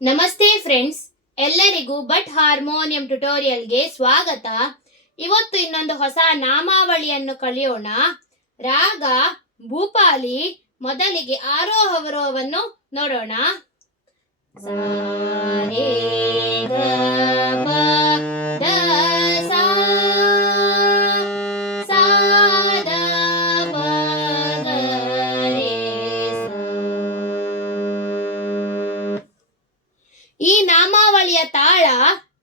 ನಮಸ್ತೆ ಫ್ರೆಂಡ್ಸ್, ಎಲ್ಲರಿಗೂ but harmonium ಟ್ಯುಟೋರಿಯಲ್ಗೆ ಸ್ವಾಗತ. ಇವತ್ತು ಇನ್ನೊಂದು ಹೊಸ ನಾಮಾವಳಿಯನ್ನು ಕಲಿಯೋಣ. ರಾಗ ಭೂಪಾಲಿ. ಮೊದಲಿಗೆ ಆರೋಹವರೋಹವನ್ನು ನೋಡೋಣ. ಸಾ ರೇ ಗ ಪ ದ ಸಾ, ಸಾ ದ ಪ ಗ ರೇ ಸಾ. ಈ ನಾಮಾವಳಿಯ ತಾಳ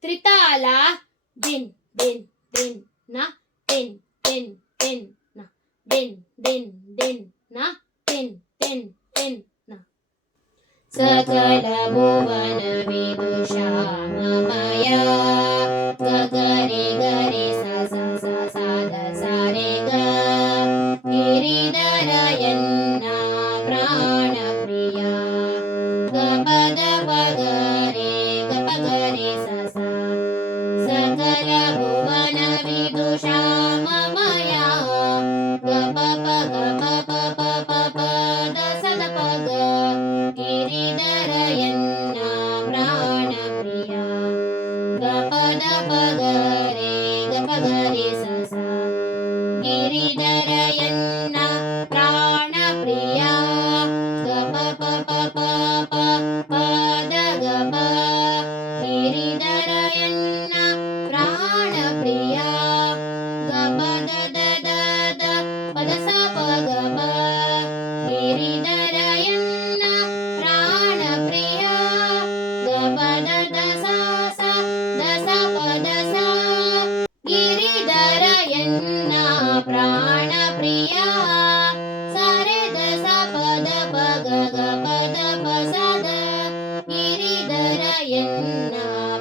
ತ್ರಿತಾಲ. ದಿನ್ ದಿನ್ ದಿನ್ ನ ತಿನ್ ತಿನ್ ತಿನ್ ನ, ದಿನ್ ದಿನ್ ದಿನ್ ನ ತಿನ್ ತಿನ್ ತಿನ್ ನ. ಸಕಲ ಭುವನ ವಿದುಷಾಮಯ ಗಗರೆ ಗರೆ ಸ ಸ ಸ ಸ ದ ಸ ರೆ ಗ. ಗಿರಿಧರ ಎನ್ನ ಪ್ರಾಣ ಪ್ರಿಯ ಗ ಪದ ಪಗ ರೇ ಗ ಪಗ ರೇ ಸ ಸ. ಸಕಲ ಭುವನ ವಿದುಷಾಮಯ ಗ ಪ ಪ ಗ ಪ ಪ ಪ ಪ ಪ ದ ಸ ದ ಪ ಗ. ಗಿರಿಧರ ಎನ್ನ ಪ್ರಾಣ ಪ್ರಿಯ ಗ ಪದ ಪಗ ರೇ ಗ ಪಗ ರೇ ಸ ಸ. ಗಿರಿಧರ ಎನ್ನ ಪ್ರಾಣ ಪ್ರಿಯ ಗ ಪ ಪ ಪ ಪ ಪ ಪ ದ ಗ ಪ. ಗಿರಿಧರ ಎನ್ನ ಪ್ರಾಣ ಪ್ರಿಯ ಗ ಪ ದ ದ ದ ದ ಪದ ಸ ಪ ಗ ಪ. ಗಿರಿಧರ ಎನ್ನ ಪ್ರಾಣ ಪ್ರಿಯ ಗ ಪ ದ ದ ಸ ಸ ದ ಸ ಪ ದ ಸ. ಗಿರಿಧರ ಎನ್ನ ಪ್ರಾಣ ಪ್ರಿಯ ಸ ರೆ ದ ಸ ಪ ದ ಪ ಗ ಗ ಪ ದ ಪ ಸ ದ. ಗಿರಿಧರ ಎನ್ನ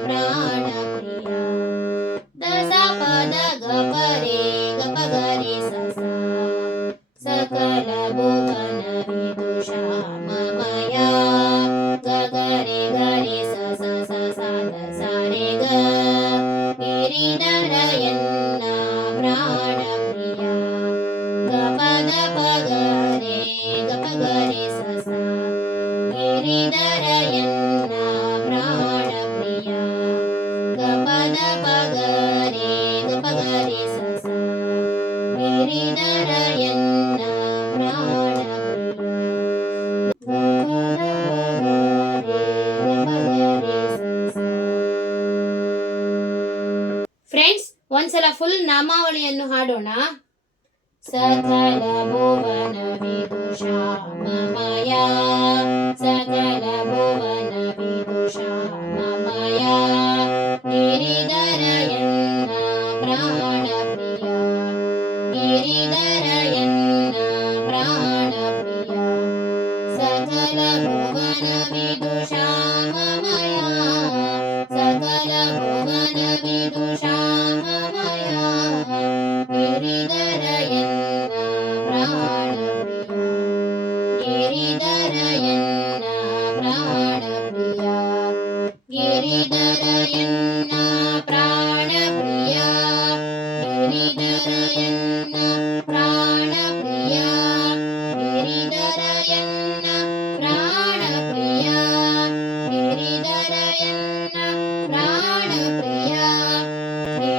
ಪ್ರಾಣ ಪ್ರಿಯ ದ ಸ ಪ ದ ಗ ಪ ರೇ ಗ ಪ ಗ ರೇ ಸ ಸ. ಸಕಲ ಭುವನ ವಿದುಷಾಮಯ ಗ ಗ ರೇ ಗ ರೇ ಸ ಸ ಸ ಸ ದ ಸ ರೆ ಗ. ಗಿರಿಧರ ಎನ್ನ ಪ್ರಾಣ ಪ್ರಿಯ ಗ ಪದ ಪಗ ರೇ ಗ ಪಗ ರೇ ಸ ಸ. ಗಿರಿಧರ ಎನ್ನ ಪ್ರಾಣ ಪ್ರಿಯ ಗ ಪದ ಪಗ ರೇ ಗ ಪಗ ರೇ ಸ ಸ. ಗಿರಿಧರ ಎನ್ನ ಪ್ರಾಣ ಪ್ರಿಯ ಗ ಪದ ಪಗ ರೇ ಗ ಪಗ ರೇ ಸ ಸ. ಫ್ರೆಂಡ್ಸ್, ಒಂದ್ಸಲ ಫುಲ್ ನಾಮಾವಳಿಯನ್ನು ಹಾಡೋಣ. ಸಕಲ ಭುವನ ವಿದುಷಾಮಯ ಸಕಲ ಭುವನ ವಿದುಷಾಮಯ. ಗಿರಿಧರ ಎನ್ನ ಪ್ರಾಣ ಪ್ರಿಯ ಗಿರಿಧರ ಎನ್ನ ಪ್ರಾಣ ಪ್ರಿಯ. ಸಕಲ ಭುವನ ವಿದುಷಾಮಯ ಸಕಲ ಭುವನ ವಿದುಷಾಮಯ. ಗಿರಿಧರ ಎನ್ನ ಪ್ರಾಣ ಪ್ರಿಯ ಗಿರಿಧರ ಎನ್ನ ಪ್ರಾಣ ಪ್ರಿಯ. ಗಿರಿಧರ ಎನ್ನ ಪ್ರಾಣ ಪ್ರಿಯ ಗಿರಿಧರ ಎನ್ನ ಪ್ರಾಣ ಪ್ರಿಯ. ಗಿರಿಧರ ಎನ್ನ ಪ್ರಾಣ ಪ್ರಿಯ ಗಿರಿಧರ ಎನ್ನ ಪ್ರಾಣ ಪ್ರಿಯ.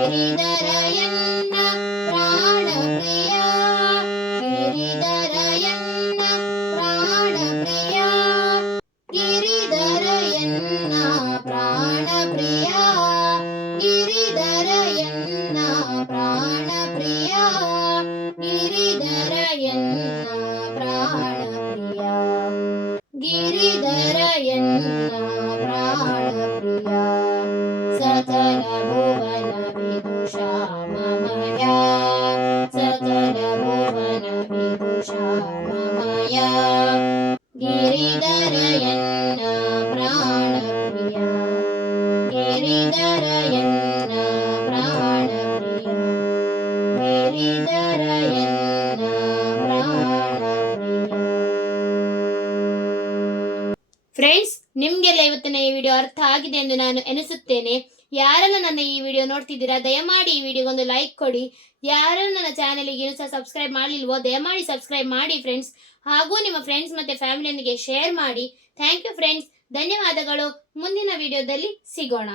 ಗಿರಿಧರ ಎನ್ನ ಪ್ರಾಣ ಪ್ರಿಯ ಗಿರಿಧರ ಎನ್ನ ಪ್ರಾಣ ಪ್ರಿಯ. ಗಿರಿಧರ ಎನ್ನ ಪ್ರಾಣ ಪ್ರಿಯ ಗಿರಿಧರ ಎನ್ನ ಪ್ರಾಣ ಪ್ರಿಯ. ಗಿರಿಧರ ಎನ್ನ ಪ್ರಾಣ ಪ್ರಿಯ ಗಿರಿಧರ ಎನ್ನ ಪ್ರಾಣ ಪ್ರಿಯ. ಸಕಲ ಭುವನ ವಿದುಷಾಮಯ ಸಕಲ ಭುವನ ವಿದುಷಾಮಯ. ಗಿರಿಧರ ಎನ್ನ ಪ್ರಾಣ ಪ್ರಿಯ ಗಿರಿಧರ ಎನ್ನ ಪ್ರಾಣ ಪ್ರಿಯ. ಗಿರಿಧರ ಎನ್ನ ಪ್ರಾಣ ಪ್ರಿಯ. ಫ್ರೆಂಡ್ಸ್, ನಿಮ್ಗೆಲ್ಲ ಇವತ್ತಿನ ಈ ವಿಡಿಯೋ ಅರ್ಥ ಆಗಿದೆ ಎಂದು ನಾನು ಎನಿಸುತ್ತೇನೆ. ಯಾರೆಲ್ಲ ನನ್ನ ಈ ವಿಡಿಯೋ ನೋಡ್ತಿದ್ದೀರಾ, ದಯಮಾಡಿ ಈ ವಿಡಿಯೋಗೊಂದು ಲೈಕ್ ಕೊಡಿ. ಯಾರೆಲ್ಲ ನನ್ನ ಚಾನೆಲ್ಗೆ ಇನ್ನೂ ಸಹ ಸಬ್ಸ್ಕ್ರೈಬ್ ಮಾಡಲಿಲ್ವೋ ದಯಮಾಡಿ ಸಬ್ಸ್ಕ್ರೈಬ್ ಮಾಡಿ ಫ್ರೆಂಡ್ಸ್. ಹಾಗೂ ನಿಮ್ಮ ಫ್ರೆಂಡ್ಸ್ ಮತ್ತು ಫ್ಯಾಮಿಲಿಯೊಂದಿಗೆ ಶೇರ್ ಮಾಡಿ. Thank you friends. ಧನ್ಯವಾದಗಳು. ಮುಂದಿನ ವಿಡಿಯೋದಲ್ಲಿ ಸಿಗೋಣ.